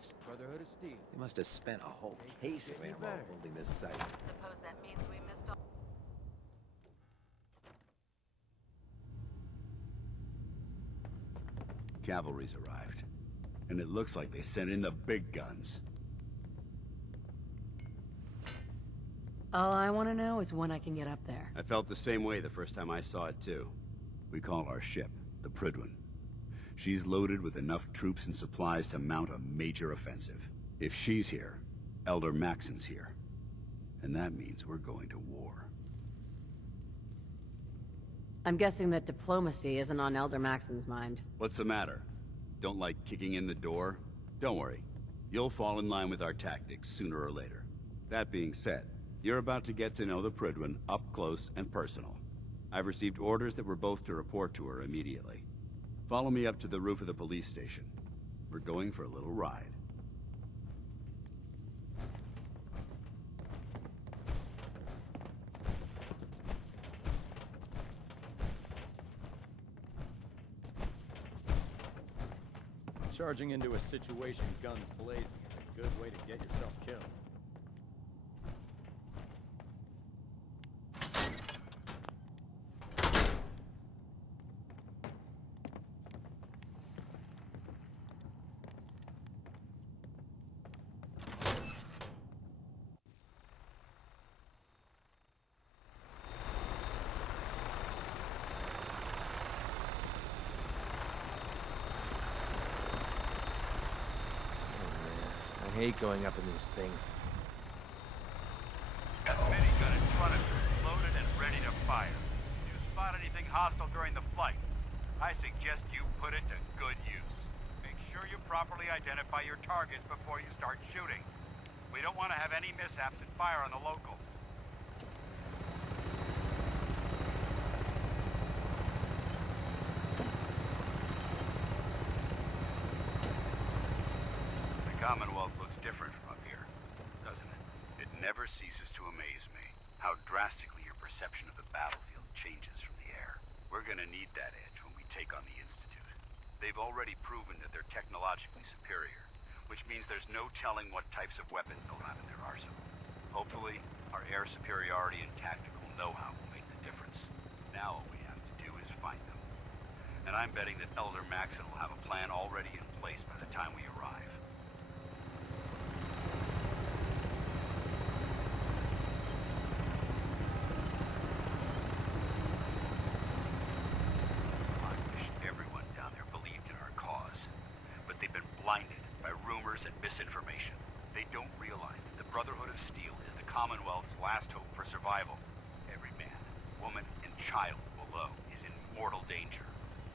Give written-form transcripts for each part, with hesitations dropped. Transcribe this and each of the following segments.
works. Brotherhood of Steel. They must have spent a whole case of Getting ammo better. holding this site. Suppose that means we missed all. Cavalry's arrived. And it looks like they sent in the big guns. All I want to know is when I can get up there. I felt the same way the first time I saw it, too. We call our ship the Prydwen. She's loaded with enough troops and supplies to mount a major offensive. If she's here, Elder Maxon's here. And that means we're going to war. I'm guessing that diplomacy isn't on Elder Maxon's mind. What's the matter? Don't like kicking in the door? Don't worry. You'll fall in line with our tactics sooner or later. That being said, you're about to get to know the Prydwen up close and personal. I've received orders that we're both to report to her immediately. Follow me up to the roof of the police station. We're going for a little ride. Charging into a situation guns blazing is a good way to get yourself killed. I hate going up in these things. Got a minigun in front of you, loaded and ready to fire. If you spot anything hostile during the flight, I suggest you put it to good use. Make sure you properly identify your targets before you start shooting. We don't want to have any mishaps and fire on the locals. The Commonwealth looks different from up here, doesn't it? It never ceases to amaze me how drastically your perception of the battlefield changes from the air. We're gonna need that edge when we take on the Institute. They've already proven that they're technologically superior, which means there's no telling what types of weapons they'll have in their arsenal. Hopefully, our air superiority and tactical know-how will make the difference. Now all we have to do is find them. And I'm betting that Elder Maxon will have a plan already in place by the time we arrive. I wish everyone down there believed in our cause, but they've been blinded by rumors and misinformation. They don't realize that the Brotherhood of Steel is the Commonwealth's last hope for survival. Every man, woman, and child below is in mortal danger.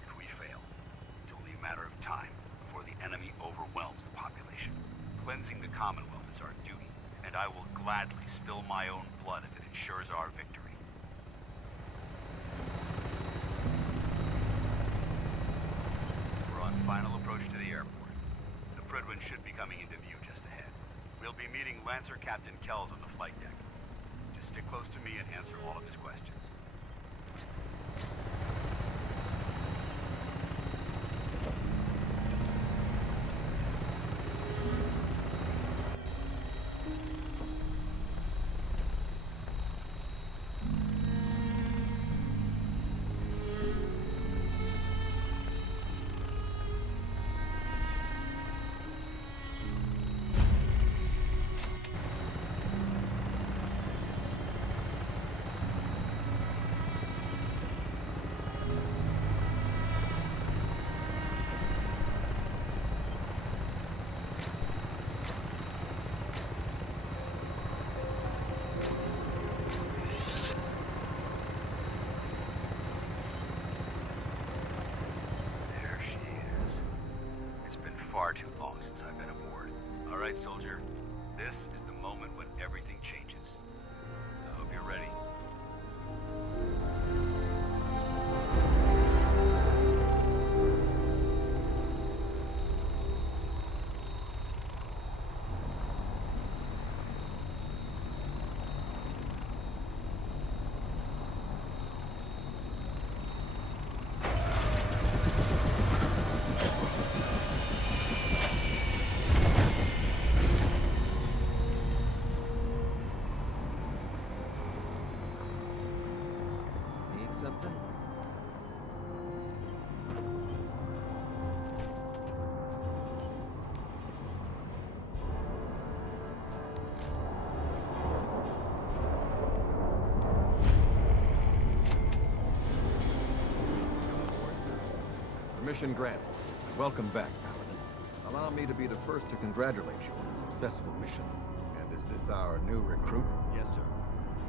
If we fail, it's only a matter of time before the enemy overwhelms the population. Cleansing the Commonwealth is our duty, and I will gladly spill my own blood if it ensures our victory. We're on final approach to the airport. The Prydwen should be coming into view just ahead. We'll be meeting Lancer Captain Kells on the flight deck. Just stick close to me and answer all of his questions. There she is. It's been far too long since I've been aboard. All right, soldier. This is the moment when everything changes. I hope you're ready. Captain? Mission granted. Welcome back, Paladin. Allow me to be the first to congratulate you on a successful mission. And is this our new recruit? Yes, sir.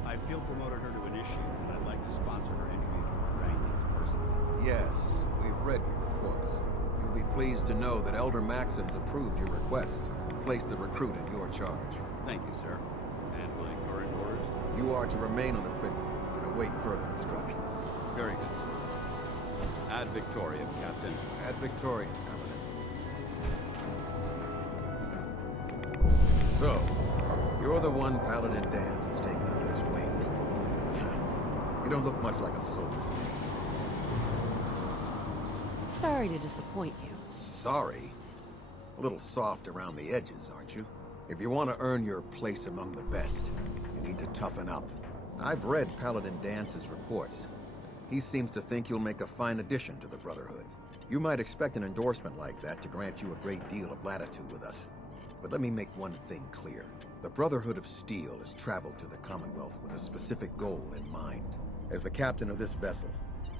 I field promoted her to initiate, and I'd like to sponsor her entry into her rankings personally. Yes, we've read your reports. You'll be pleased to know that Elder Maxon's approved your request. Place the recruit in your charge. Thank you, sir. And my current orders? You are to remain on the Prigman and await further instructions. Very good, sir. Ad Victoriam, Captain. Ad Victoriam, Paladin. So, you're the one Paladin Danse has taken under his wing. You don't look much like a soldier to me. Sorry to disappoint you. Sorry? A little soft around the edges, aren't you? If you want to earn your place among the best, you need to toughen up. I've read Paladin Dance's reports. He seems to think you'll make a fine addition to the Brotherhood. You might expect an endorsement like that to grant you a great deal of latitude with us. But let me make one thing clear. The Brotherhood of Steel has traveled to the Commonwealth with a specific goal in mind. As the captain of this vessel,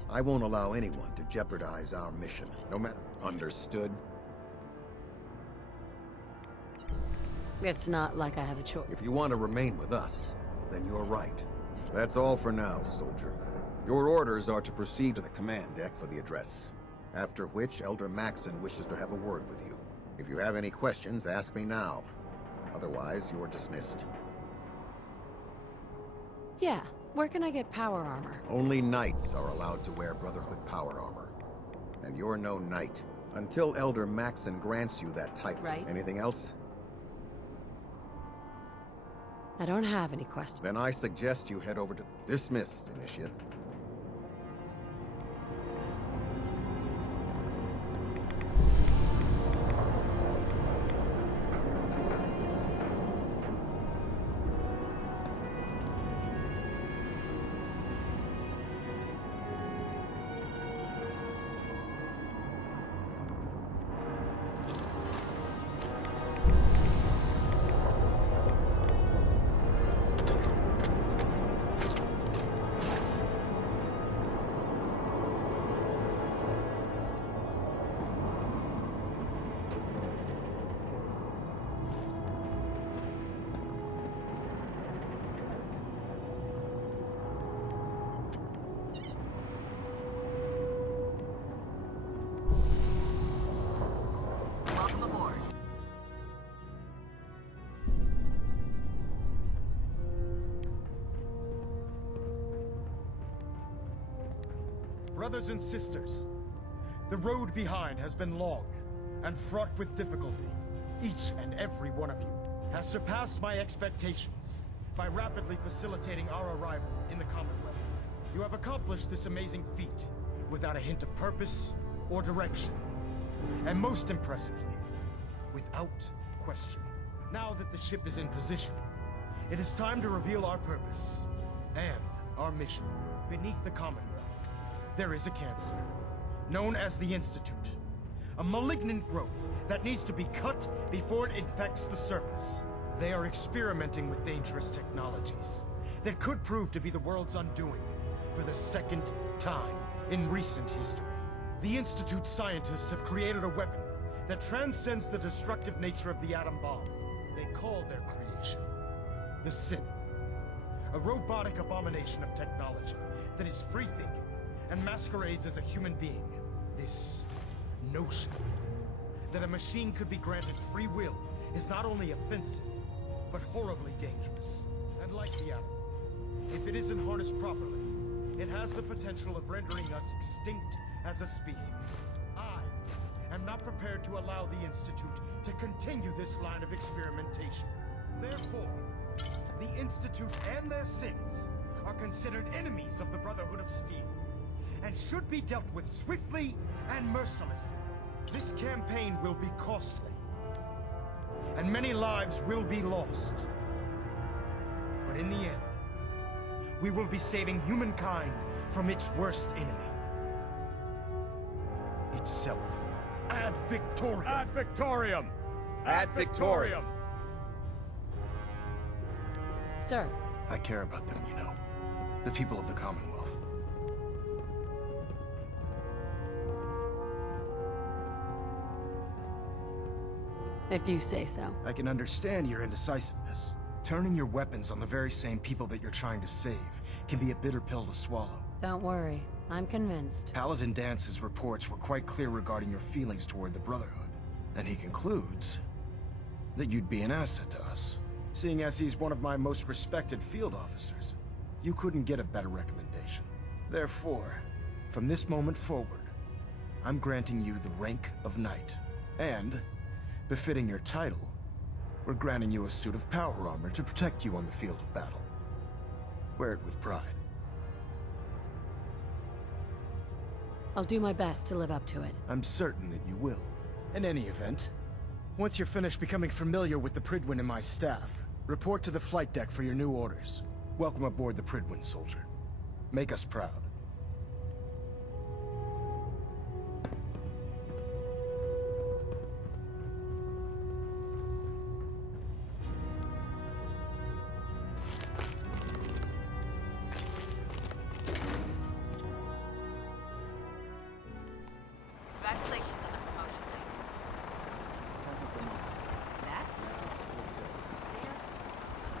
I won't allow anyone to jeopardize our mission, no matter... Understood? It's not like I have a choice. If you want to remain with us, then you're right. That's all for now, soldier. Your orders are to proceed to the command deck for the address. After which, Elder Maxon wishes to have a word with you. If you have any questions, ask me now. Otherwise, you're dismissed. Yeah, where can I get power armor? Only knights are allowed to wear Brotherhood power armor. And you're no knight. Until Elder Maxon grants you that type. Right. Anything else? I don't have any questions. Then I suggest you head over to... Dismissed, Initiate. Welcome aboard. Brothers and sisters, the road behind has been long and fraught with difficulty. Each and every one of you has surpassed my expectations by rapidly facilitating our arrival in the Commonwealth. You have accomplished this amazing feat without a hint of purpose or direction. And most impressively, without question. Now that the ship is in position, it is time to reveal our purpose and our mission. Beneath the Commonwealth, there is a cancer, known as the Institute. A malignant growth that needs to be cut before it infects the surface. They are experimenting with dangerous technologies that could prove to be the world's undoing for the second time in recent history. The Institute scientists have created a weapon that transcends the destructive nature of the atom bomb. They call their creation the Synth. A robotic abomination of technology that is free-thinking and masquerades as a human being. This notion that a machine could be granted free will is not only offensive, but horribly dangerous. And like the atom, if it isn't harnessed properly, it has the potential of rendering us extinct as a species. I am not prepared to allow the Institute to continue this line of experimentation. Therefore, the Institute and their synths are considered enemies of the Brotherhood of Steel, and should be dealt with swiftly and mercilessly. This campaign will be costly, and many lives will be lost. But in the end, we will be saving humankind from its worst enemy. Itself. Ad Victoriam! Ad Victoriam! Ad Victoriam! Sir, I care about them, you know. The people of the Commonwealth. if you say so. I can understand your indecisiveness. Turning your weapons on the very same people that you're trying to save can be a bitter pill to swallow. Don't worry, I'm convinced. Paladin Dance's reports were quite clear regarding your feelings toward the Brotherhood. And he concludes that you'd be an asset to us. Seeing as he's one of my most respected field officers, you couldn't get a better recommendation. Therefore, from this moment forward, I'm granting you the rank of Knight. And, befitting your title, we're granting you a suit of power armor to protect you on the field of battle. Wear it with pride. I'll do my best to live up to it. I'm certain that you will. In any event, once you're finished becoming familiar with the Pridwin and my staff, report to the flight deck for your new orders. Welcome aboard the Pridwin, soldier. Make us proud. Congratulations on the promotion, Knight. That? There? You wanna do it?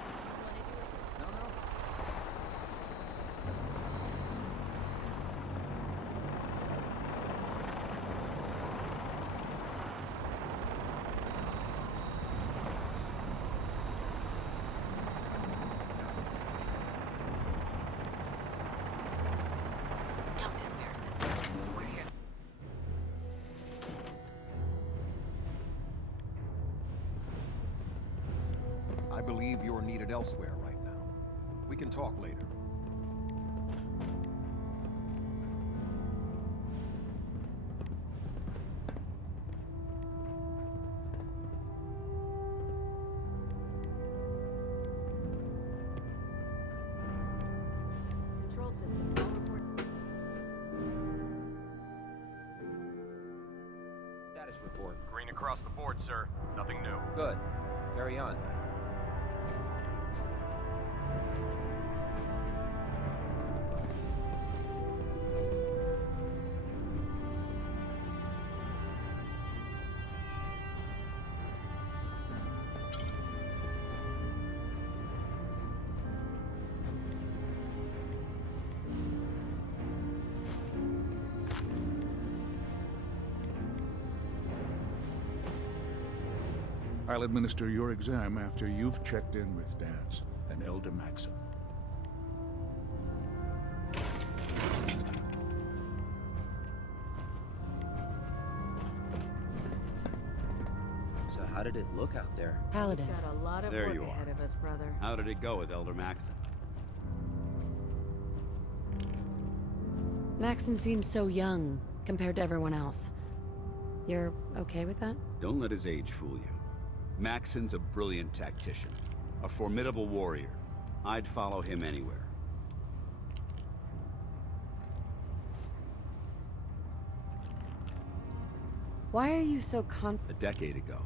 Don't despair, sister. We're here. I believe you're needed elsewhere right now. We can talk later. Control systems all report. Status report. Green across the board, sir. Nothing new. Good. Carry on. I'll administer your exam after you've checked in with Dance and Elder Maxim. So how did it look out there? Paladin. Got a lot of There work you are. ahead of us, brother. How did it go with Elder Maxim? Maxon seems so young compared to everyone else. You're okay with that? Don't let his age fool you. Maxon's a brilliant tactician, a formidable warrior. I'd follow him anywhere. Why are you so A decade ago,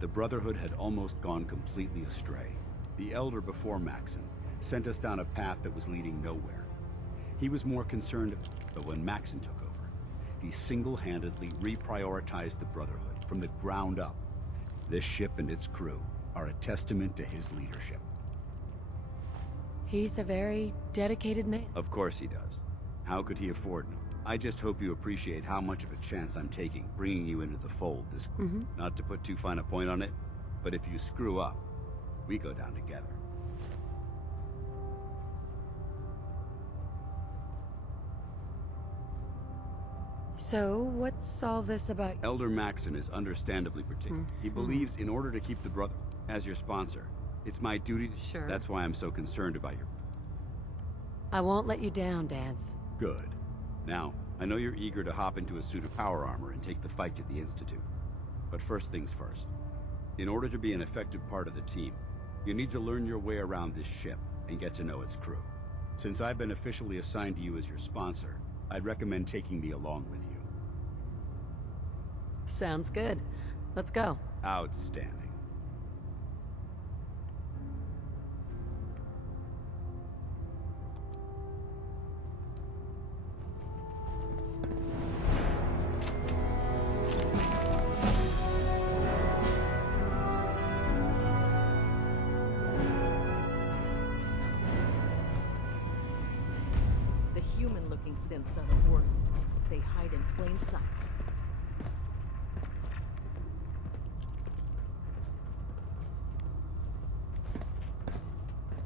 the Brotherhood had almost gone completely astray. The Elder before Maxon sent us down a path that was leading nowhere. He was more concerned, but when Maxon took over, he single-handedly reprioritized the Brotherhood from the ground up. This ship and its crew are a testament to his leadership. He's a very dedicated man. Of course he does. How could he afford no? I just hope you appreciate how much of a chance I'm taking, bringing you into the fold this... Not to put too fine a point on it, but if you screw up, we go down together. So, what's all this about? Elder Maxon is understandably particular. He believes in order to keep the brother as your sponsor, it's my duty to... Sure. That's why I'm so concerned about your... I won't let you down, Dance. Good. Now, I know you're eager to hop into a suit of power armor and take the fight to the Institute. But first things first. In order to be an effective part of the team, you need to learn your way around this ship and get to know its crew. Since I've been officially assigned to you as your sponsor, I'd recommend taking me along with you. Sounds good. Let's go. Outstanding. The human-looking synths are the worst. They hide in plain sight.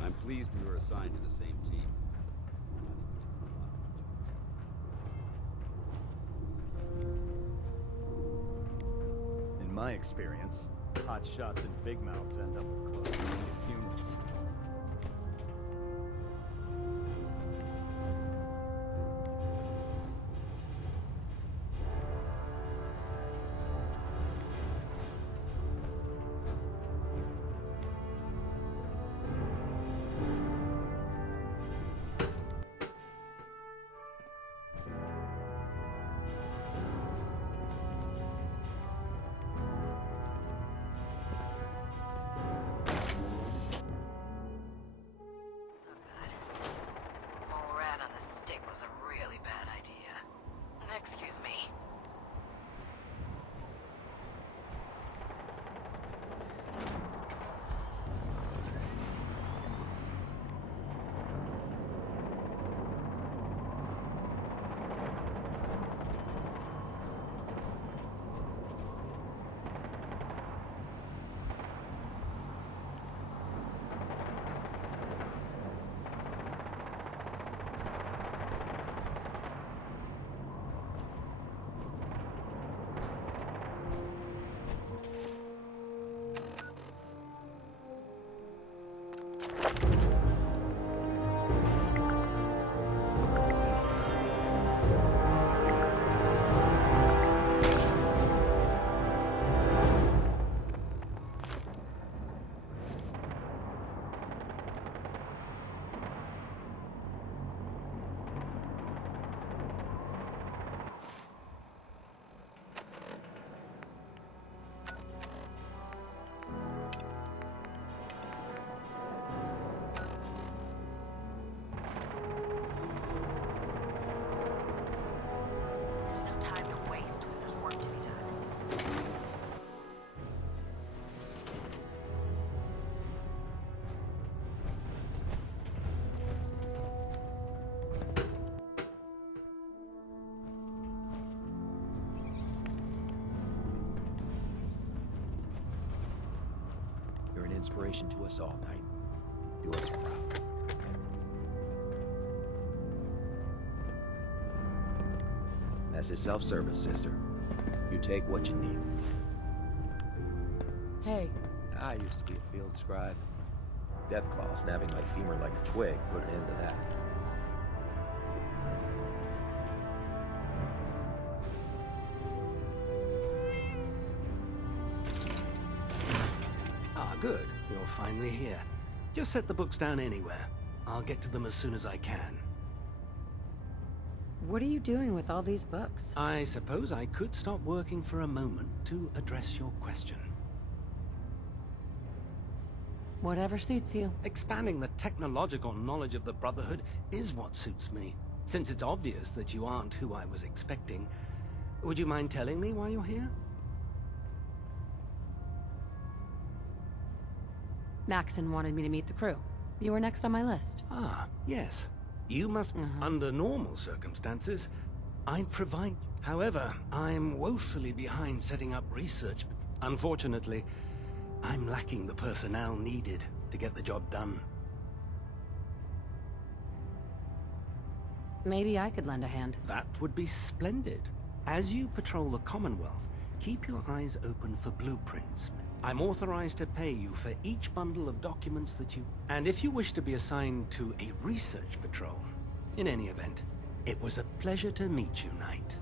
I'm pleased we were assigned to the same team. In my experience, hot shots and big mouths end up with clothes at funerals. Mole rat on a stick was a really bad idea. Excuse me. There's no time to waste when there's work to be done. You're an inspiration to us all, Knight. Do us proud. This is self-service, sister. You take what you need. Hey, I used to be a field scribe. Deathclaw snapping my femur like a twig put an end to that. Ah, good. You're finally here. Just set the books down anywhere. I'll get to them as soon as I can. what are you doing with all these books? I suppose I could stop working for a moment to address your question. Whatever suits you. Expanding the technological knowledge of the Brotherhood is what suits me. Since it's obvious that you aren't who I was expecting, would you mind telling me why you're here? Maxon wanted me to meet the crew. You were next on my list. Ah, yes. You must, under normal circumstances, I'd provide. However, I'm woefully behind setting up research. Unfortunately, I'm lacking the personnel needed to get the job done. Maybe I could lend a hand. That would be splendid. As you patrol the Commonwealth, keep your eyes open for blueprints. I'm authorized to pay you for each bundle of documents that you... And if you wish to be assigned to a research patrol, in any event, it was a pleasure to meet you, Knight.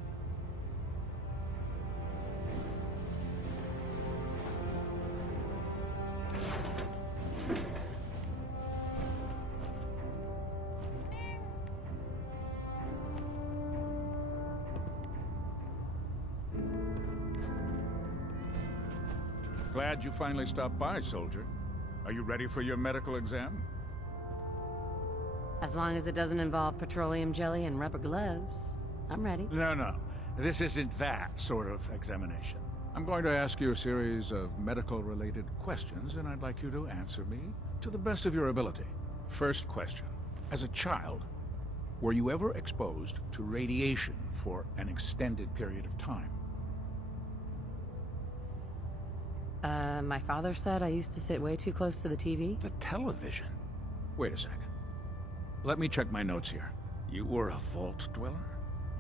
Glad you finally stopped by, soldier. Are you ready for your medical exam? As long as it doesn't involve petroleum jelly and rubber gloves, I'm ready. No. This isn't that sort of examination. I'm going to ask you a series of medical-related questions, and I'd like you to answer me to the best of your ability. First question. As a child, were you ever exposed to radiation for an extended period of time? My father said I used to sit way too close to the TV. The television? Wait a second. Let me check my notes here. You were a vault dweller?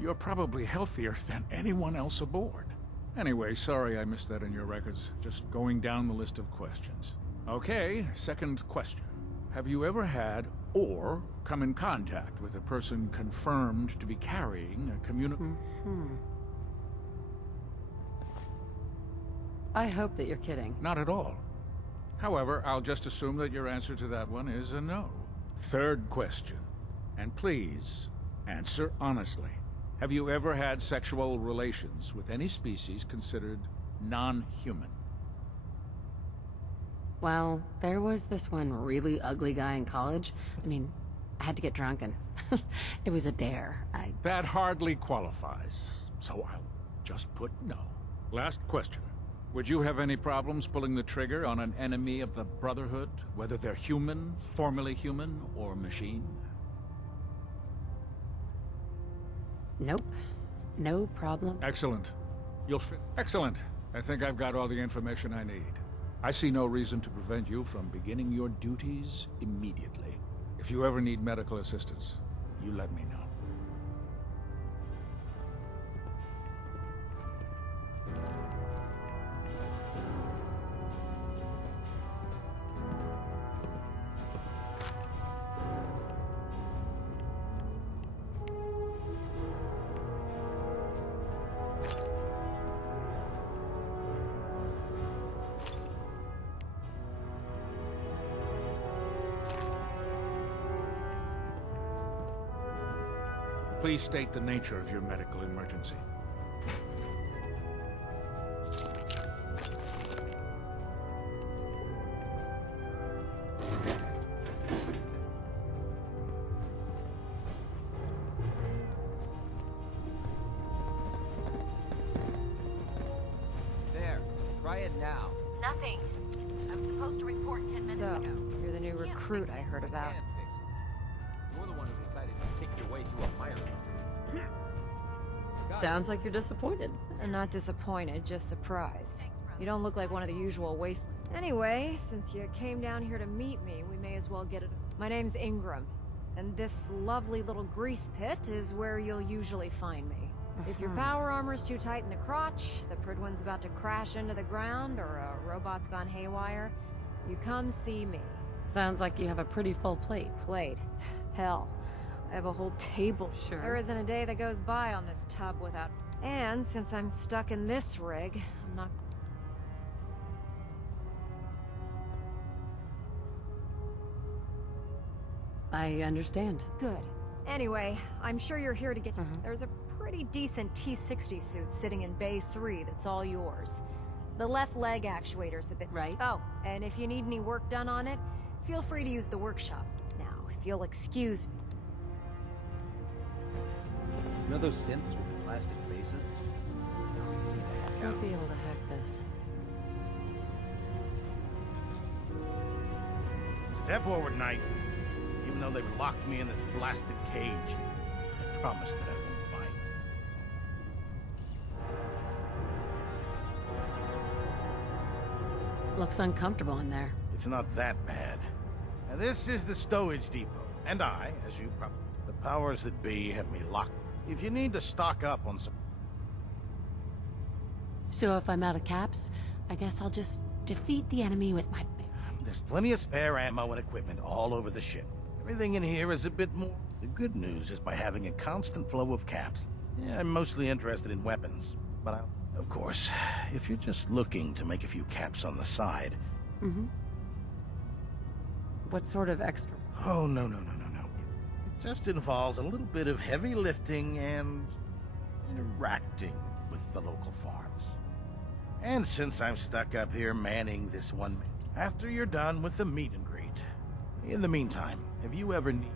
You're probably healthier than anyone else aboard. Anyway, sorry I missed that in your records. Just going down the list of questions. Okay, second question. Have you ever had or come in contact with a person confirmed to be carrying a I hope that you're kidding. Not at all. However, I'll just assume that your answer to that one is a no. Third question. And please, answer honestly. Have you ever had sexual relations with any species considered non-human? Well, there was this one really ugly guy in college. I mean, I had to get drunk and it was a dare. That hardly qualifies, so I'll just put no. Last question. Would you have any problems pulling the trigger on an enemy of the Brotherhood, whether they're human, formerly human, or machine? Nope. No problem. Excellent. You'll fit. Excellent. I think I've got all the information I need. I see no reason to prevent you from beginning your duties immediately. If you ever need medical assistance, you let me know. Please state the nature of your medical emergency. There. Try it now. Nothing. I was supposed to report 10 minutes So, ago. you're the new recruit I heard about. Can't fix it. You're the one who decided to kick your way through a fire. Sounds like you're disappointed. I'm not disappointed, just surprised. You don't look like one of the usual waste. Anyway, since you came down here to meet me, we may as well get it. My name's Ingram, and this lovely little grease pit is where you'll usually find me. If your power armor's too tight in the crotch, the Pridwan's about to crash into the ground, or a robot's gone haywire, you come see me. Sounds like you have a pretty full plate. Plate. Hell. I have a whole table. Sure. There isn't a day that goes by on this tub without... And since I'm stuck in this rig, I'm not... I understand. Good. Anyway, I'm sure you're here to get... There's a pretty decent T-60 suit sitting in Bay 3 that's all yours. The left leg actuator's a bit... Right. Oh, and if you need any work done on it, feel free to use the workshop. Now, if you'll excuse... You know those synths with the plastic faces? Won't be able to hack this. Step forward, Knight. Even though they've locked me in this blasted cage, I promise that I won't bite. Looks uncomfortable in there. It's not that bad. Now, this is the stowage depot, and I, as you probably... The powers that be have me locked. If you need to stock up on some... So if I'm out of caps, I guess I'll just defeat the enemy with my... There's plenty of spare ammo and equipment all over the ship. Everything in here is a bit more... The good news is by having a constant flow of caps. Yeah, I'm mostly interested in weapons, but I'll... Of course, if you're just looking to make a few caps on the side... What sort of extra? Oh, no. It just involves a little bit of heavy lifting and interacting with the local farms. And since I'm stuck up here manning this one, after you're done with the meet and greet. In the meantime, if you ever need...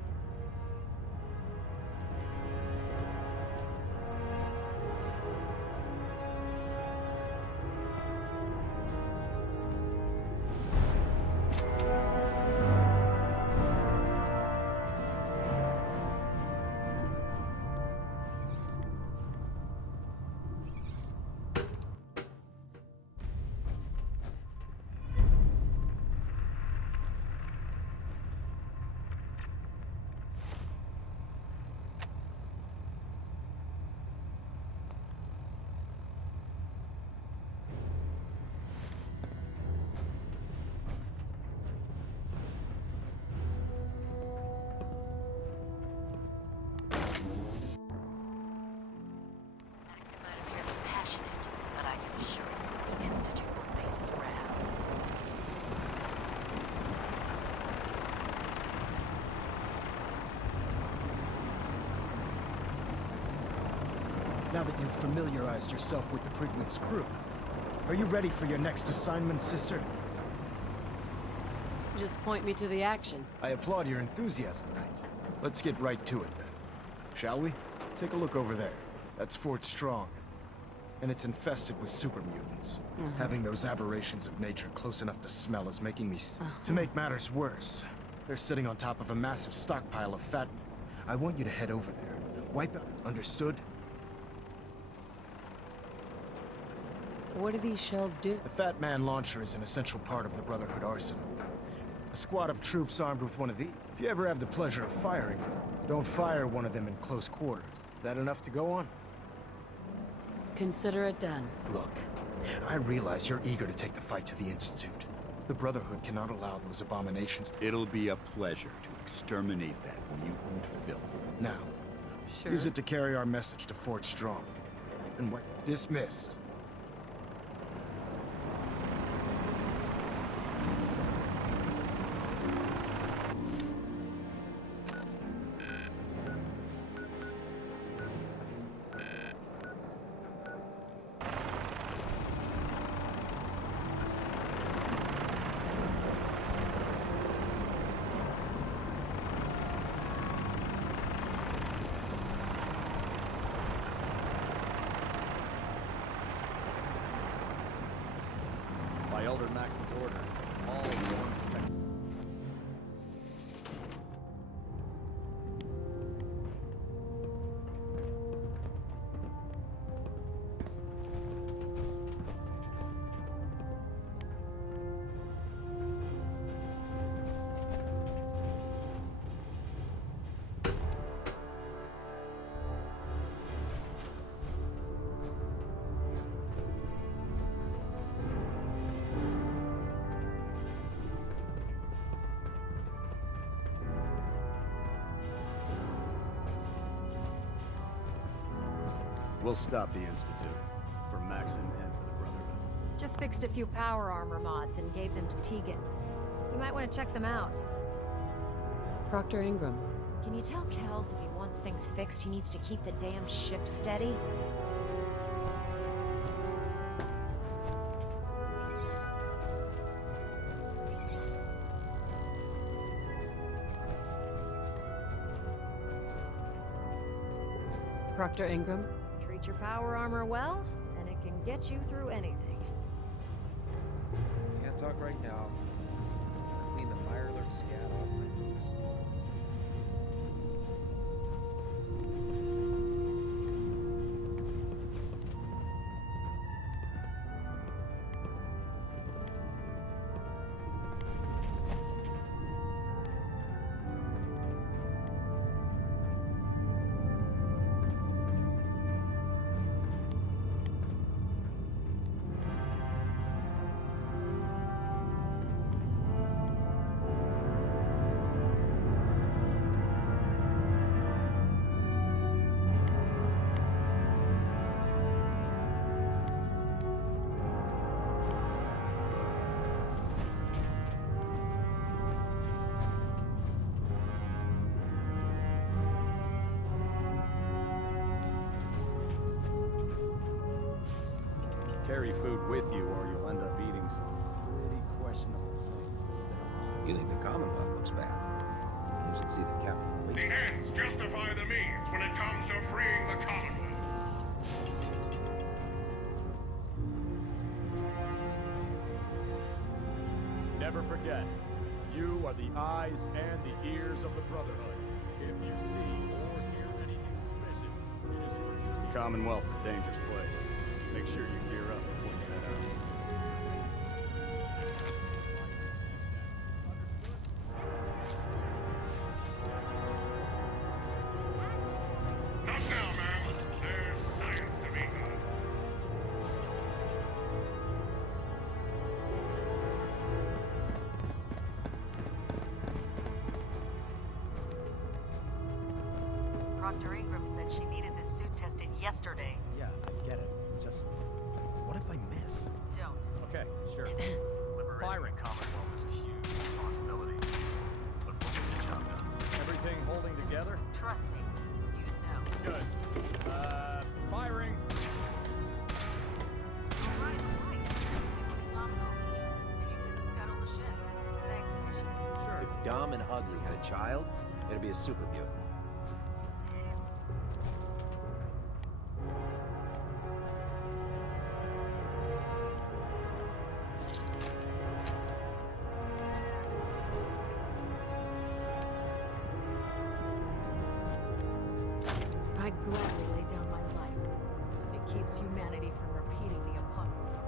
Now that you've familiarized yourself with the Prydwen's crew, are you ready for your next assignment, sister? Just point me to the action. I applaud your enthusiasm, Knight. Let's get right to it, then. Shall we? Take a look over there. That's Fort Strong. And it's infested with super mutants. Having those aberrations of nature close enough to smell is making me... To make matters worse, they're sitting on top of a massive stockpile of fat. I want you to head over there. Wipe out. Understood? What do these shells do? The Fat Man launcher is an essential part of the Brotherhood arsenal. A squad of troops armed with one of these. If you ever have the pleasure of firing, don't fire one of them in close quarters. That enough to go on? Consider it done. Look, I realize you're eager to take the fight to the Institute. The Brotherhood cannot allow those abominations. It'll be a pleasure to exterminate that mutant filth. Now, use it to carry our message to Fort Strong. And what? Dismissed. By Elder Maxon's orders, all forms of tech... We'll stop the Institute. For Maxon and for the Brotherhood. Just fixed a few power armor mods and gave them to Tegan. You might want to check them out. Proctor Ingram. Can you tell Kells if he wants things fixed, he needs to keep the damn ship steady? Proctor Ingram. Treat your power armor well, and it can get you through anything. Can't talk right now. Clean the Mirelurk scat off my boots. Carry food with you or you'll end up eating some pretty questionable things to stay alive. You think the Commonwealth looks bad? You should see the Captain The Police. ends justify the means when it comes to freeing the Commonwealth. Never forget, you are the eyes and the ears of the Brotherhood. If you see or hear anything suspicious, it is your duty. The Commonwealth's a dangerous place. Make sure you gear up before you head out. Not now, ma'am. There's science to be done. Proctor Ingram said she needed this suit tested yesterday. Yeah, I get it. Just, what if I miss? Don't. Okay, sure. Liberating the Commonwealth is a huge responsibility. But we'll get the job done. Everything holding together? Trust me, you know. Good. Firing. All right. It looks nominal. You didn't scuttle the ship. Thanks, Initiate. Sure. If Dom and Ugly had a child, it'd be a super mutant. I'd gladly lay down my life if it keeps humanity from repeating the apocalypse.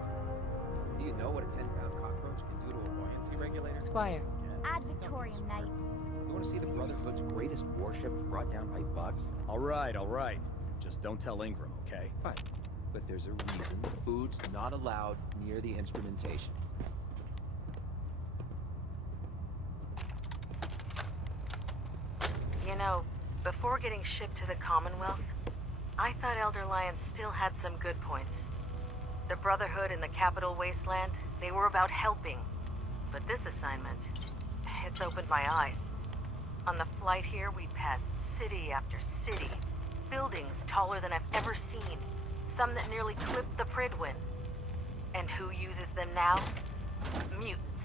Do you know what a 10-pound cockroach can do to a buoyancy regulator? Squire. Ad Victorium Night. You want to see the Brotherhood's greatest warship brought down by bugs? All right, all right. Just don't tell Ingram, okay? Fine. But there's a reason food's not allowed near the instrumentation. You know, before getting shipped to the Commonwealth, I thought Elder Lyons still had some good points. The Brotherhood in the Capital Wasteland, they were about helping. But this assignment, it's opened my eyes. On the flight here, we passed city after city. Buildings taller than I've ever seen. Some that nearly clipped the Pridwin. And who uses them now? Mutants.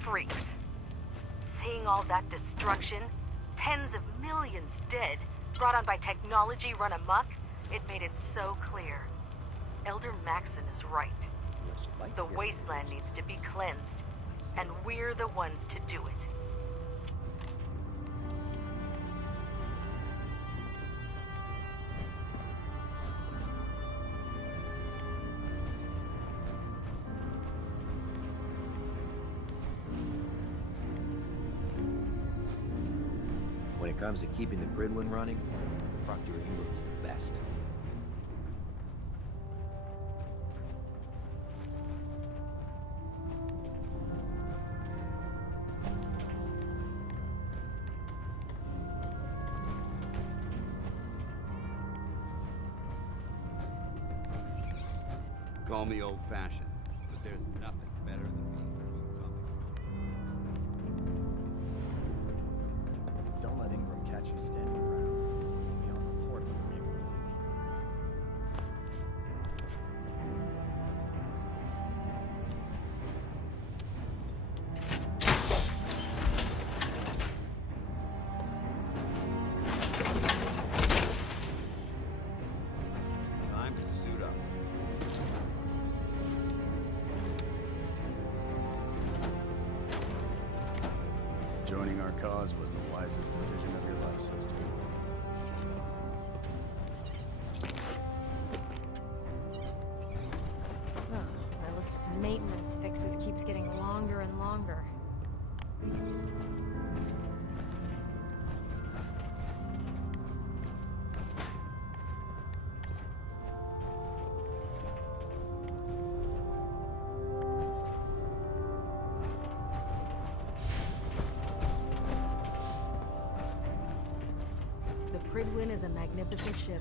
Freaks. Seeing all that destruction, tens of millions dead, brought on by technology run amok, it made it so clear. Elder Maxon is right. The wasteland needs to be cleansed, and we're the ones to do it. When it comes to keeping the Pridwin running, Proctor Ingram's the best. Call me old-fashioned, but there's nothing better than being boots on the Don't let Ingram catch you standing around. Be on report before you can leave. time to suit up. Joining our cause was the wisest decision of your life, sister. Oh, my list of maintenance fixes keeps getting longer and longer. The Pridwin is a magnificent ship,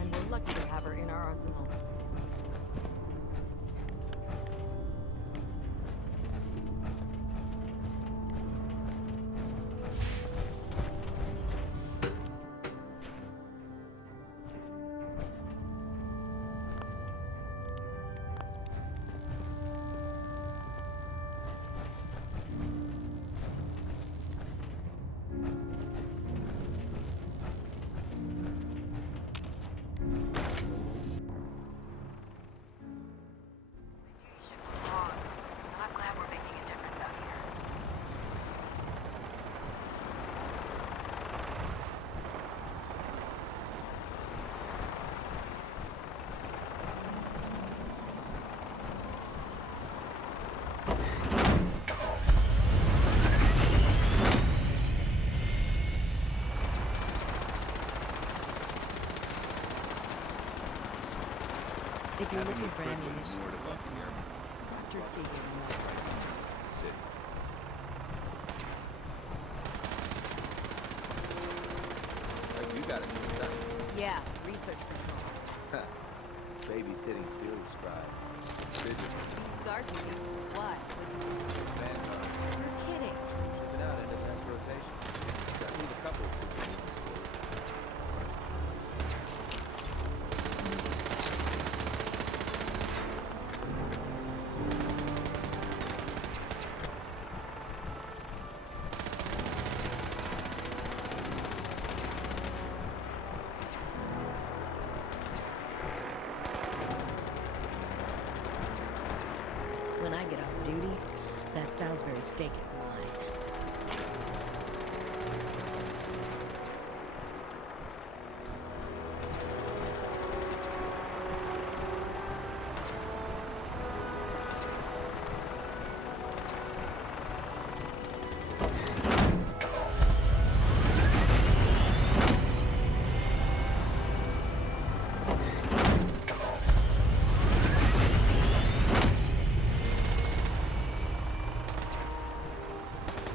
and we're lucky to have her in our arsenal. If you're Having looking the for Pridwen ammunition, moored above the airport. after Tegan. The city. Like you got it, son. Yeah, research patrol. Babysitting field scribe. Suspicious. Needs guard duty. Why? Vanguard. You're kidding. Shipping out into the next rotation. Gotta leave a couple of super mutants for it. When I get off duty, that Salisbury steak is mine.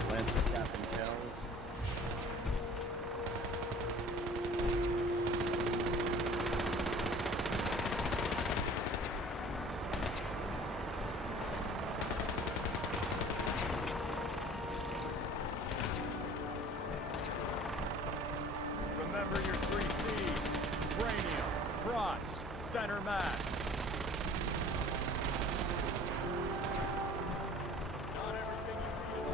Lancer Captain Kells. Remember your 3 C's. Cranium, crotch, center mass. Not everything you feel.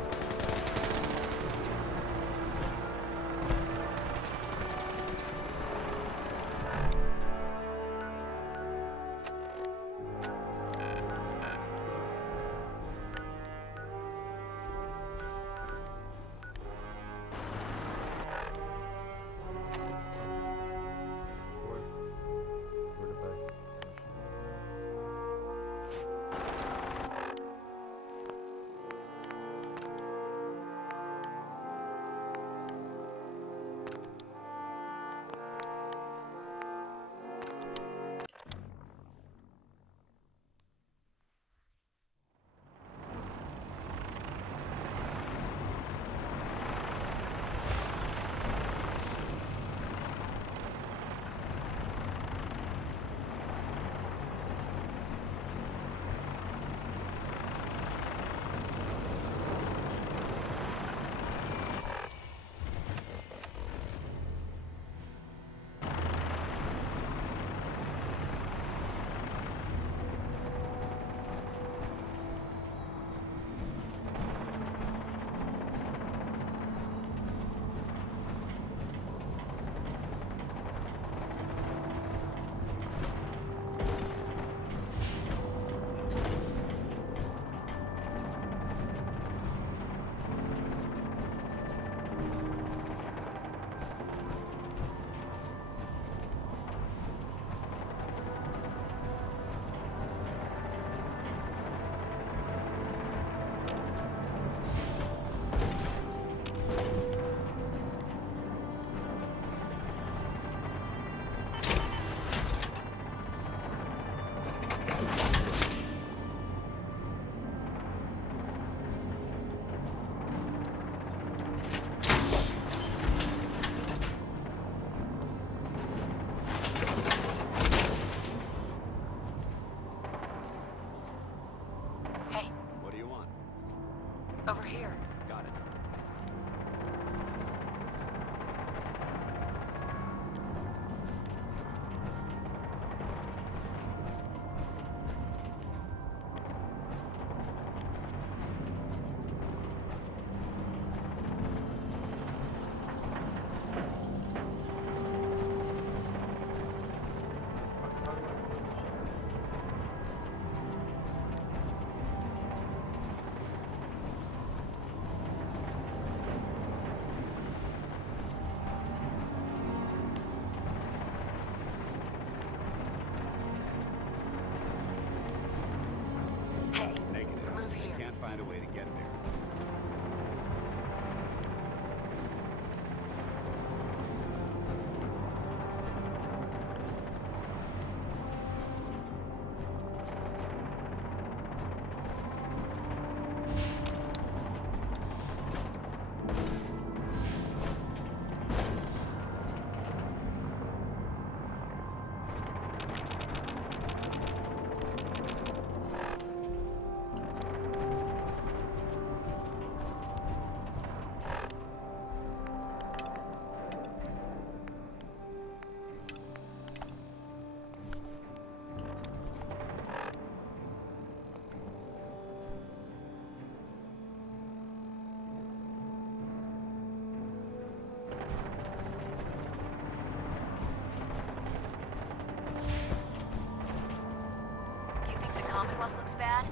You think the Commonwealth looks bad?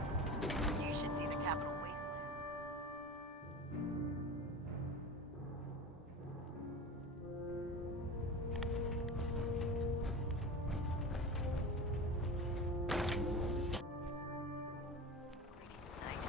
You should see the Capital Wasteland. Greetings, Knight.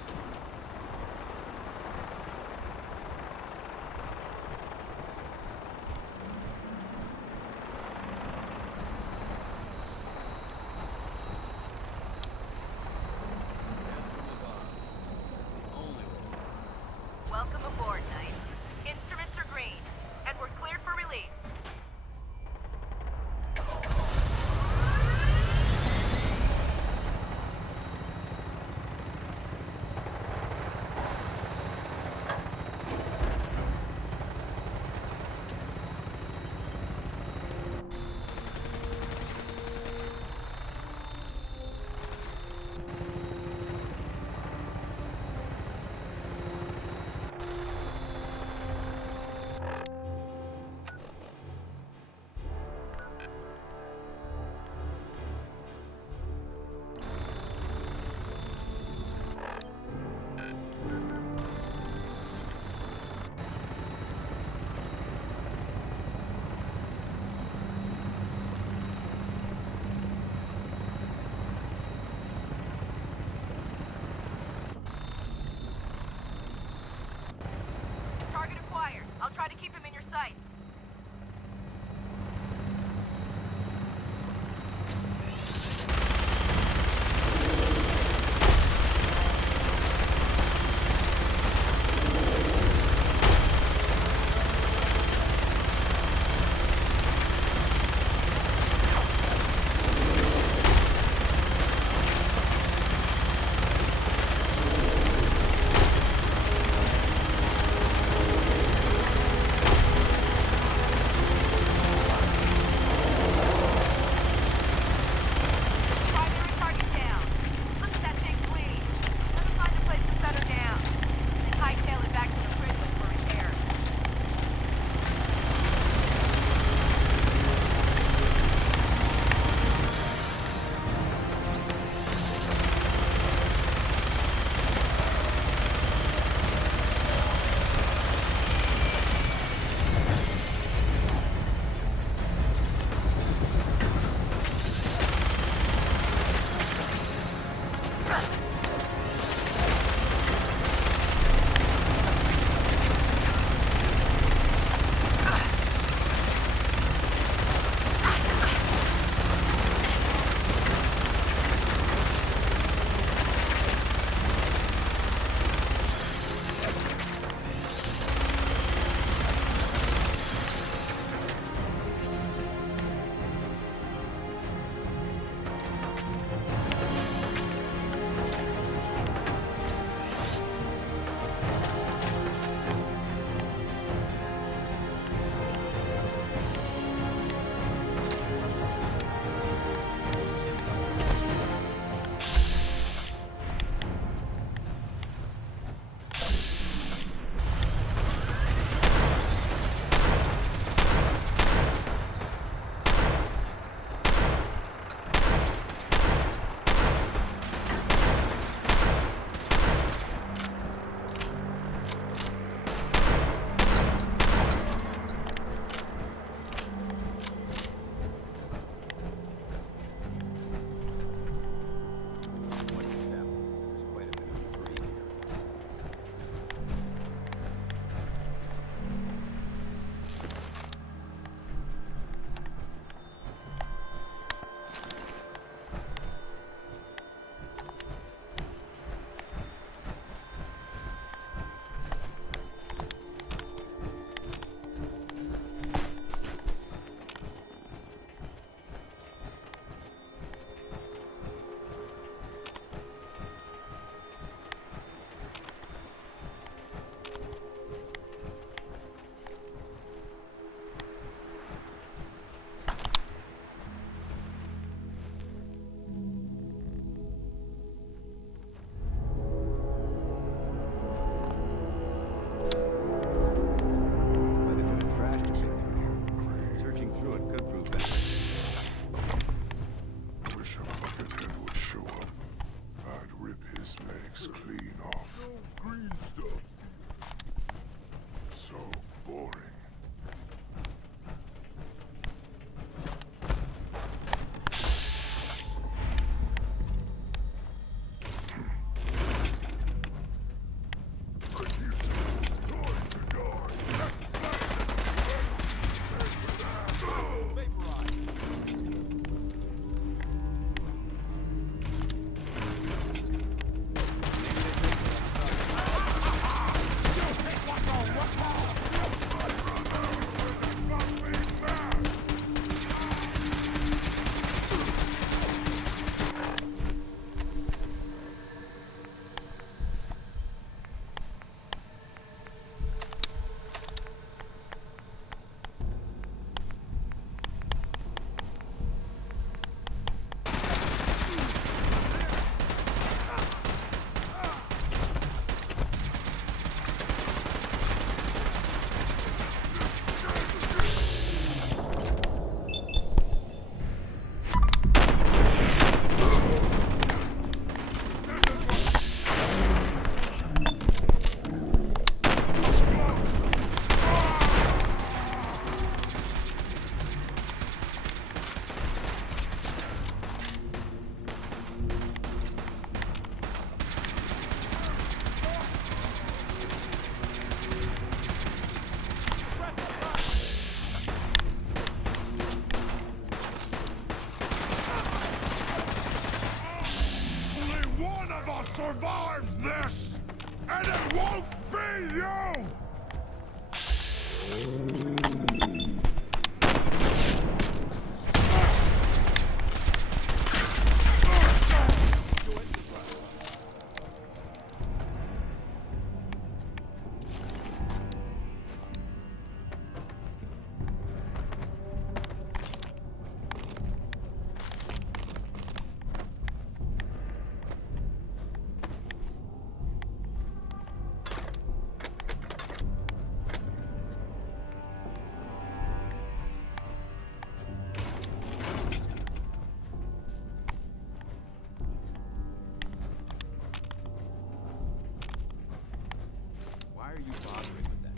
Why are you bothering with that?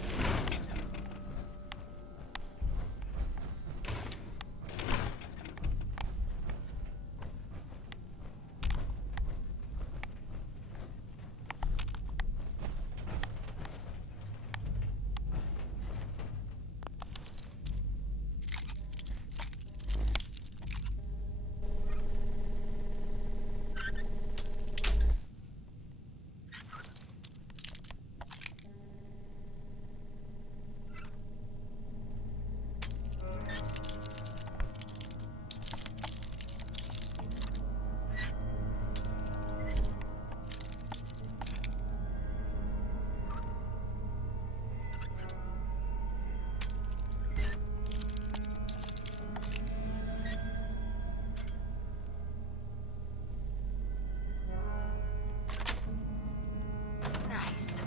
Nice.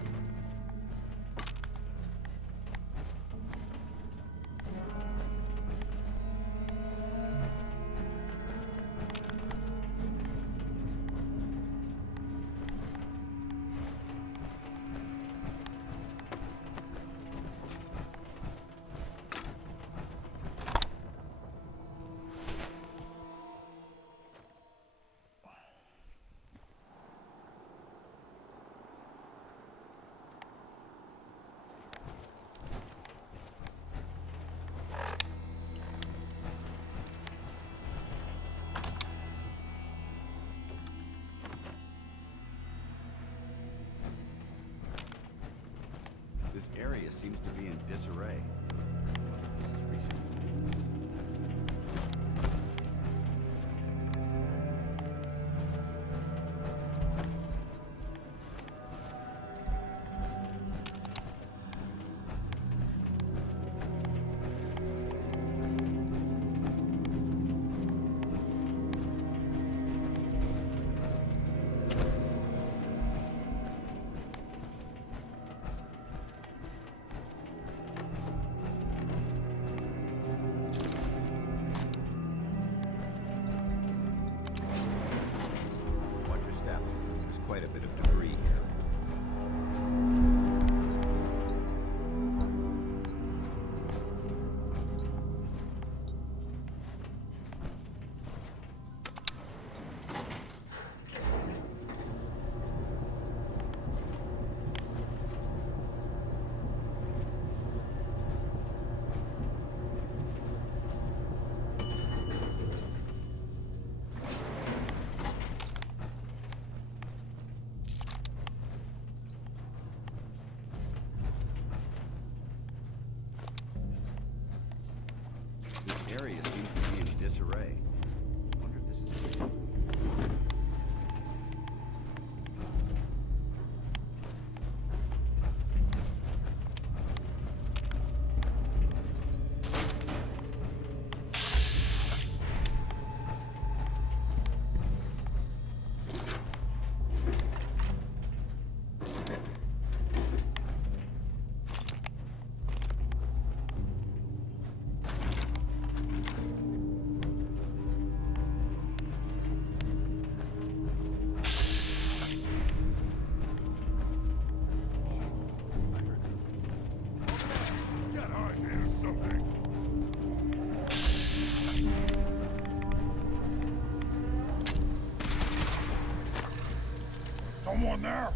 This area seems to be in disarray. This is recent. Watch your step. There's quite a bit of debris here. This area seems to be in disarray. I wonder if this is recent. Someone there?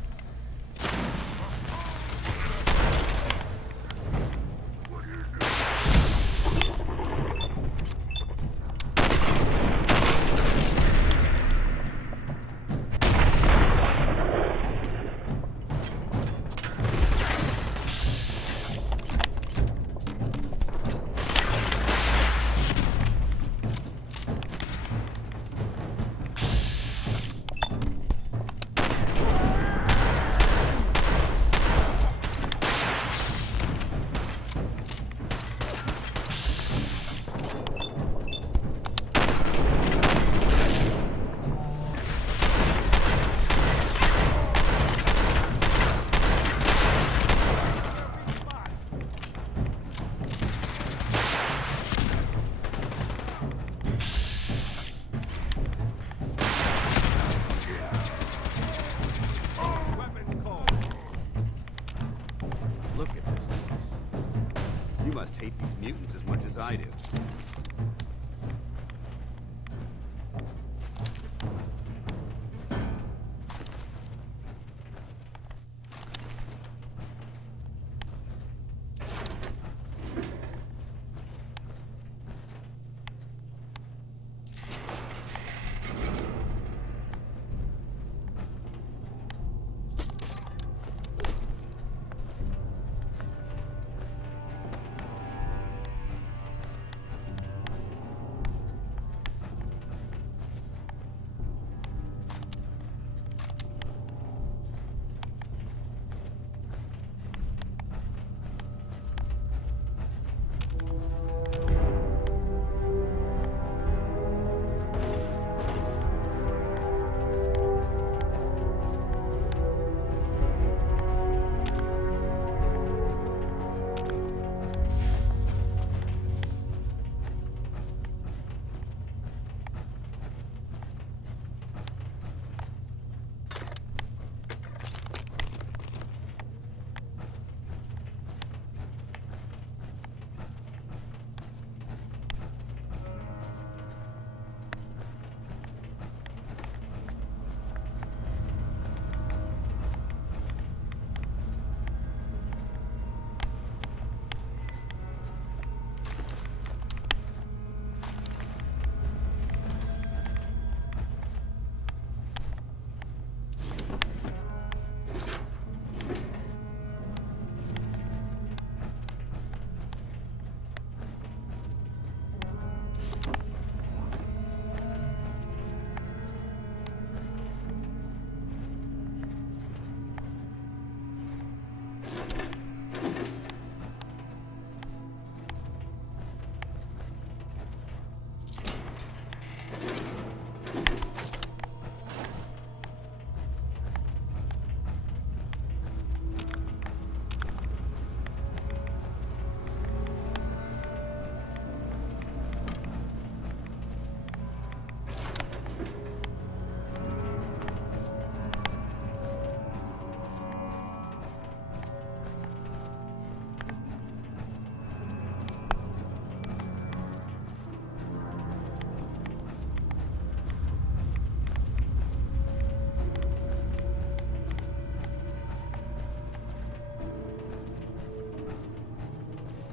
You must hate these mutants as much as I do.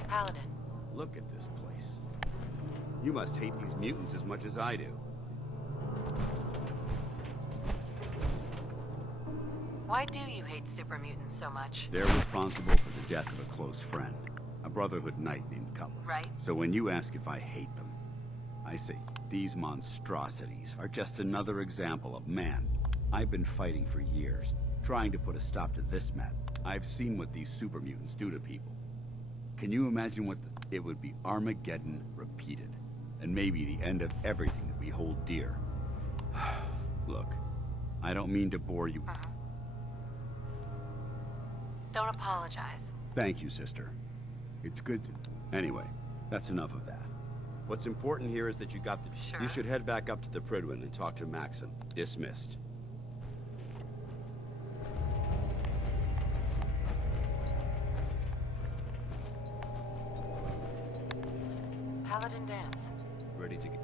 Paladin. Look at this place. You must hate these mutants as much as I do. Why do you hate super mutants so much? They're responsible for the death of a close friend, a Brotherhood knight named Cutler. Right. So when you ask if I hate them, I say these monstrosities are just another example of man. I've been fighting for years, trying to put a stop to this madness. I've seen what these super mutants do to people. Can you imagine what it would be? Armageddon repeated, and maybe the end of everything that we hold dear. Look, I don't mean to bore you. Don't apologize. Thank you, sister. It's good to... Anyway, that's enough of that. What's important here is that you got the... Sure. You should head back up to the Prydwen and talk to Maxon. Dismissed. Paladin dance. Ready to get...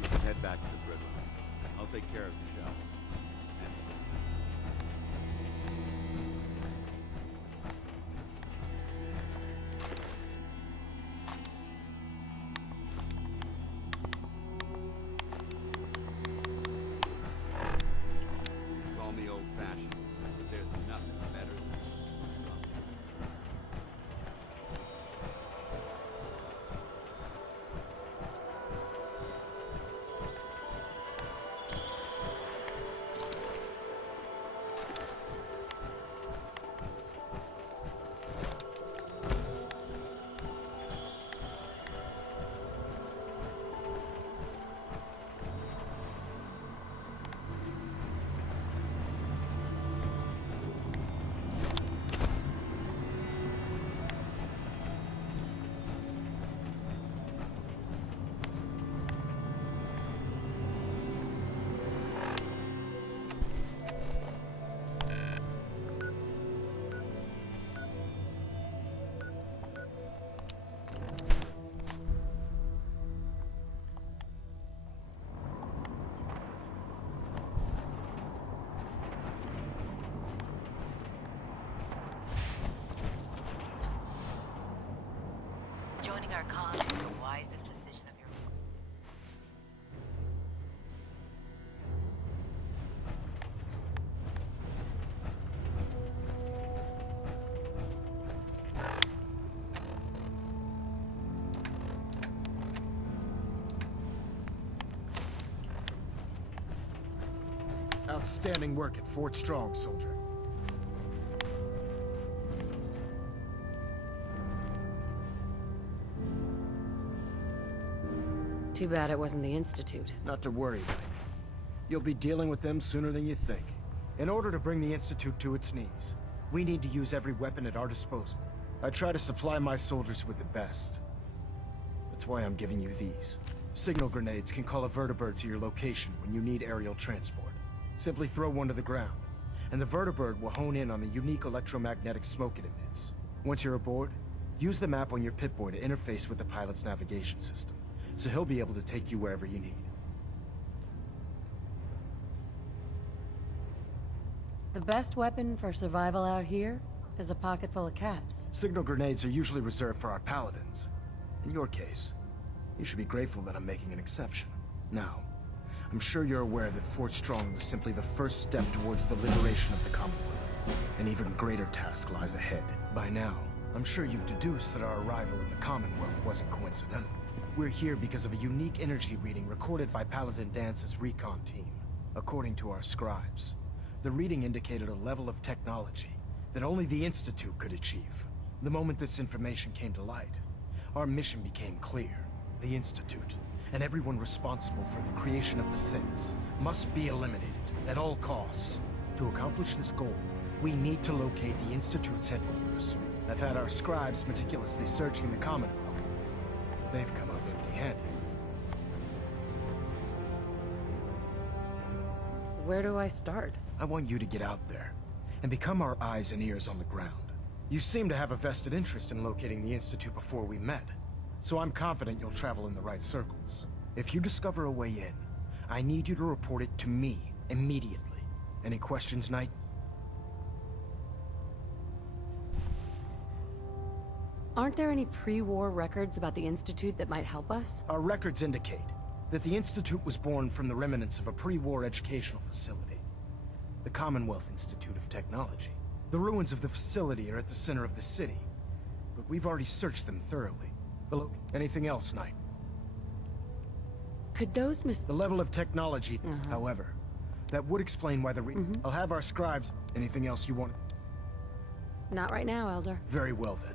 You should head back to the Prydwen. I'll take care of the shells. Outstanding work at Fort Strong, soldier. Too bad it wasn't the Institute. Not to worry, Knight. You'll be dealing with them sooner than you think. In order to bring the Institute to its knees, we need to use every weapon at our disposal. I try to supply my soldiers with the best. That's why I'm giving you these. Signal grenades can call a vertibird to your location when you need aerial transport. Simply throw one to the ground, and the vertibird will hone in on the unique electromagnetic smoke it emits. Once you're aboard, use the map on your Pip-Boy to interface with the pilot's navigation system, so he'll be able to take you wherever you need. The best weapon for survival out here is a pocket full of caps. Signal grenades are usually reserved for our paladins. In your case, you should be grateful that I'm making an exception. Now, I'm sure you're aware that Fort Strong was simply the first step towards the liberation of the Commonwealth. An even greater task lies ahead. By now, I'm sure you've deduced that our arrival in the Commonwealth wasn't coincidental. We're here because of a unique energy reading recorded by Paladin Dance's recon team. According to our scribes, the reading indicated a level of technology that only the Institute could achieve. The moment this information came to light, our mission became clear. The Institute, and everyone responsible for the creation of the Sins, must be eliminated at all costs. To accomplish this goal, we need to locate the Institute's headquarters. I've had our scribes meticulously searching the Commonwealth. They've come up empty-handed. Where do I start? I want you to get out there and become our eyes and ears on the ground. You seem to have a vested interest in locating the Institute before we met, so I'm confident you'll travel in the right circles. If you discover a way in, I need you to report it to me immediately. Any questions, Knight? Aren't there any pre-war records about the Institute that might help us? Our records indicate that the Institute was born from the remnants of a pre-war educational facility, the Commonwealth Institute of Technology. The ruins of the facility are at the center of the city, but we've already searched them thoroughly. Anything else, Knight? Could those The level of technology, however, that would explain why I'll have our scribes... Anything else you want? Not right now, Elder. Very well, then.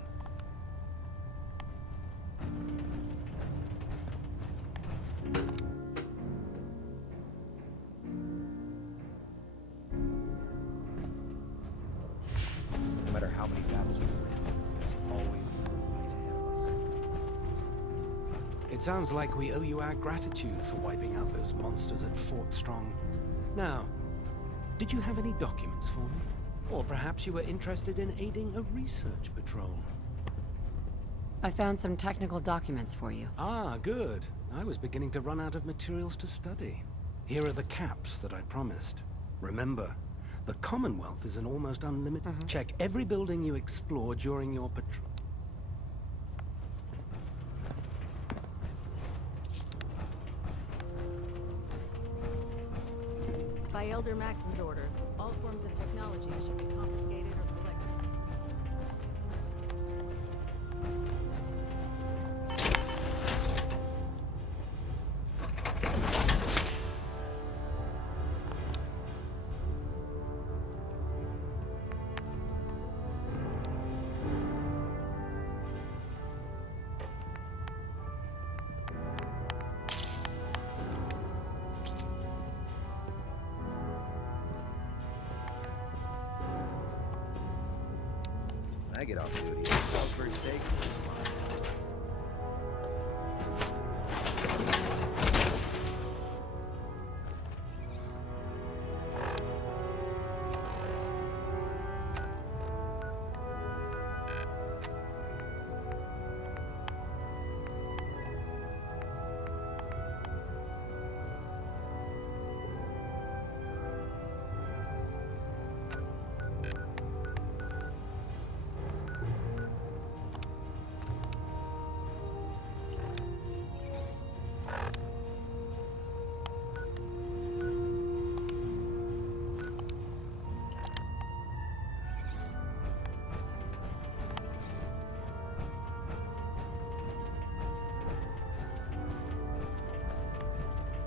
No matter how many battles we win, there's always a fight ahead of us. It sounds like we owe you our gratitude for wiping out those monsters at Fort Strong. Now, did you have any documents for me? Or perhaps you were interested in aiding a research patrol? I found some technical documents for you. Ah, good. I was beginning to run out of materials to study. Here are the caps that I promised. Remember, the Commonwealth is an almost unlimited... Check every building you explore during your patrol. By Elder Maxon's orders, all forms of technology should be confiscated or collected. When I get off duty, it's all first take.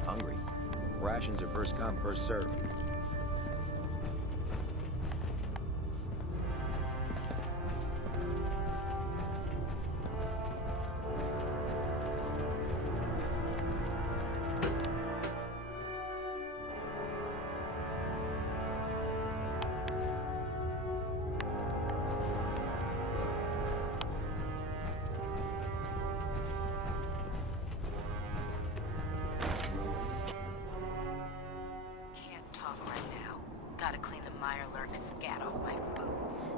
Hungry. Rations are first come, first serve. gotta clean the Mirelurk scat off my boots.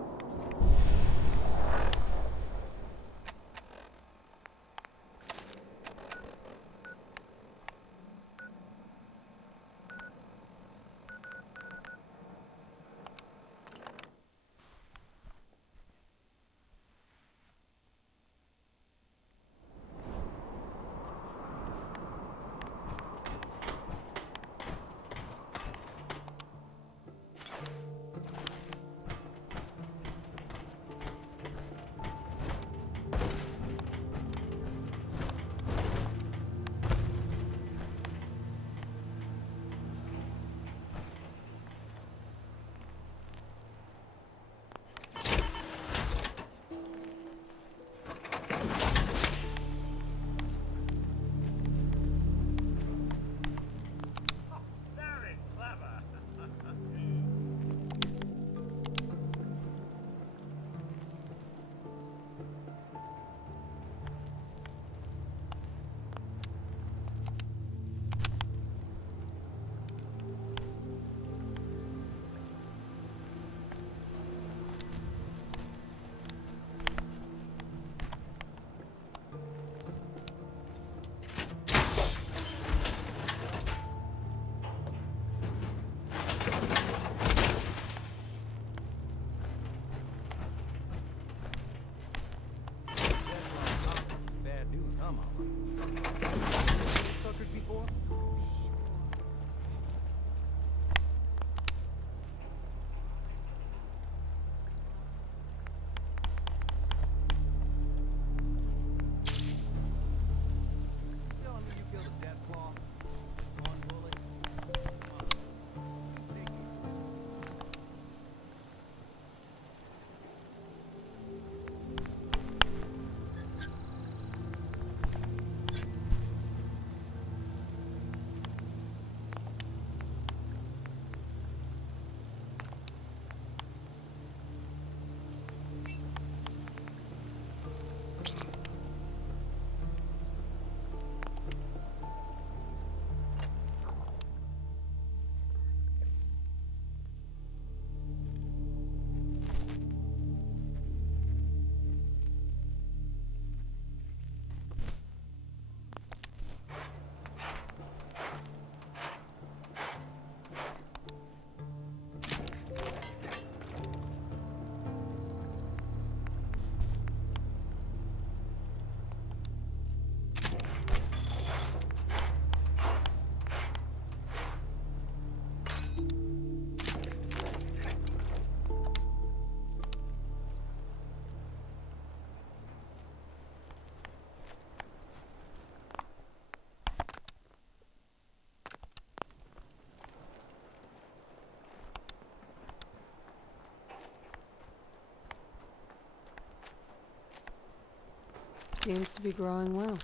Seems to be growing well.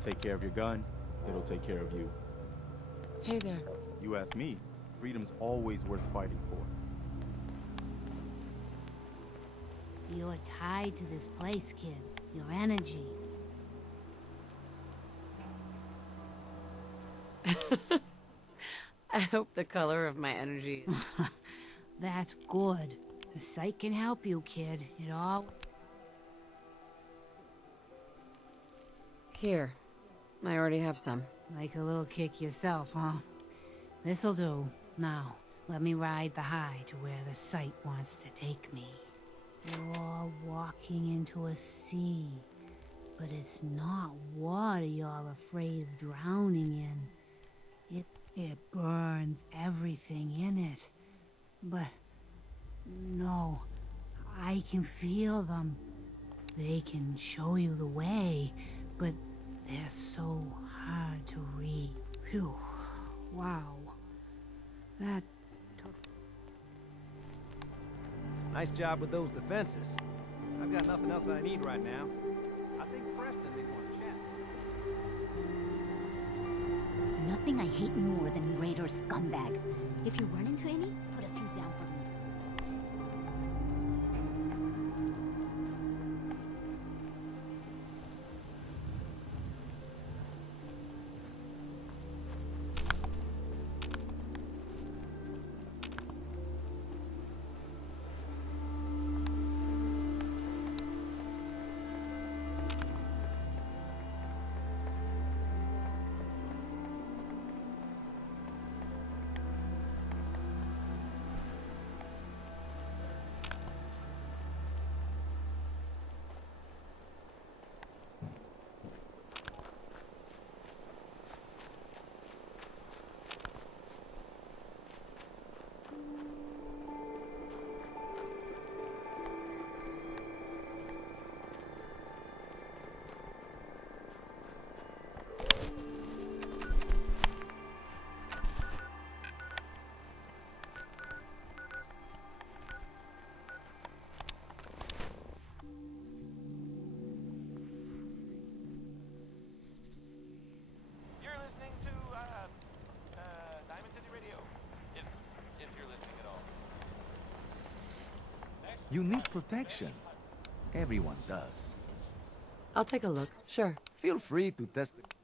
Take care of your gun, it'll take care of you. Hey there. You ask me, freedom's always worth fighting for. You're tied to this place, kid. Your energy. I hope the color of my energy. That's good. The site can help you, kid. It all... Here. I already have some. Like a little kick yourself, huh? This'll do. Now, let me ride the high to where the site wants to take me. You're walking into a sea, but it's not water you're afraid of drowning in. It burns everything in it. But no, I can feel them. They can show you the way, but they're so hard to read. Phew. Wow. That took... Nice job with those defenses. I've got nothing else I need right now. I think Preston may want to chat. Nothing I hate more than raider scumbags. If you run into any, put a few down for me. You need protection. Everyone does. I'll take a look, sure. Feel free to test it.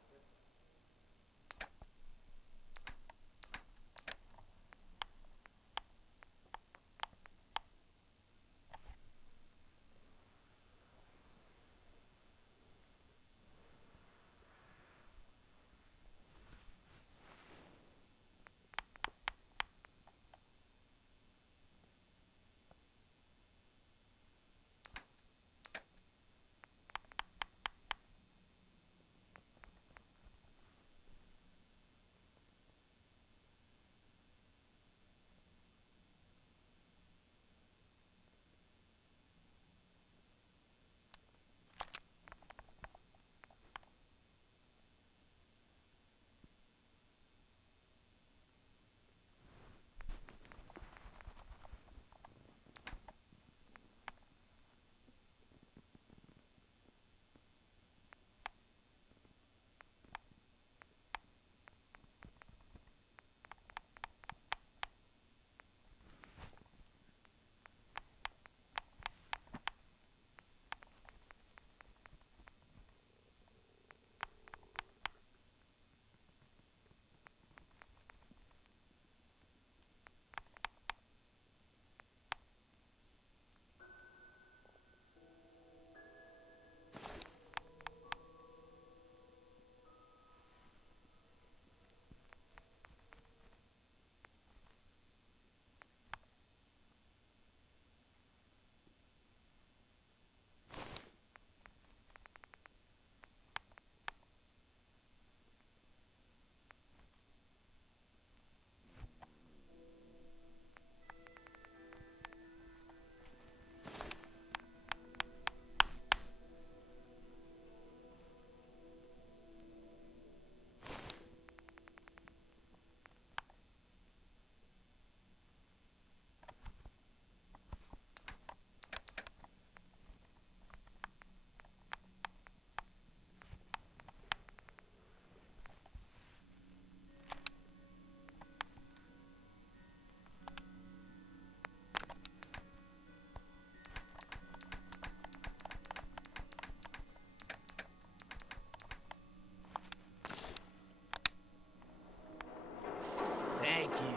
Thank you.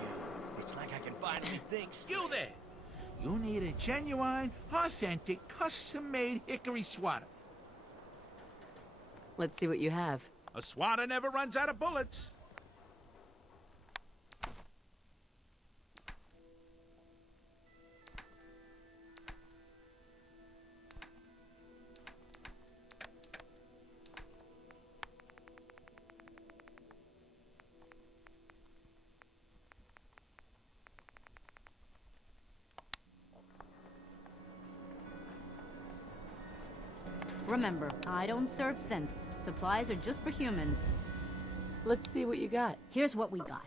It's like I can finally think. You there! You need a genuine, authentic, custom-made hickory swatter. Let's see what you have. A swatter never runs out of bullets. Remember, I don't serve synths. Supplies are just for humans. Let's see what you got. Here's what we got.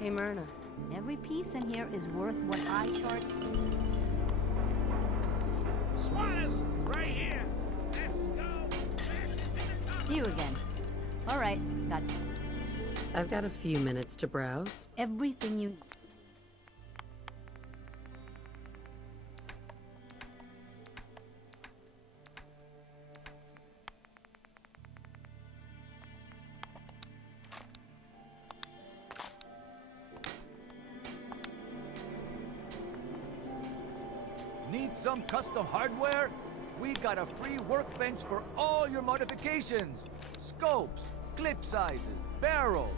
Hey, Myrna. Every piece in here is worth what I charge. Swatters, right here. Let's go. You again. All right, got you. I've got a few minutes to browse. Everything you need. Need some custom hardware? We got a free workbench for all your modifications. Scopes, clip sizes, barrels.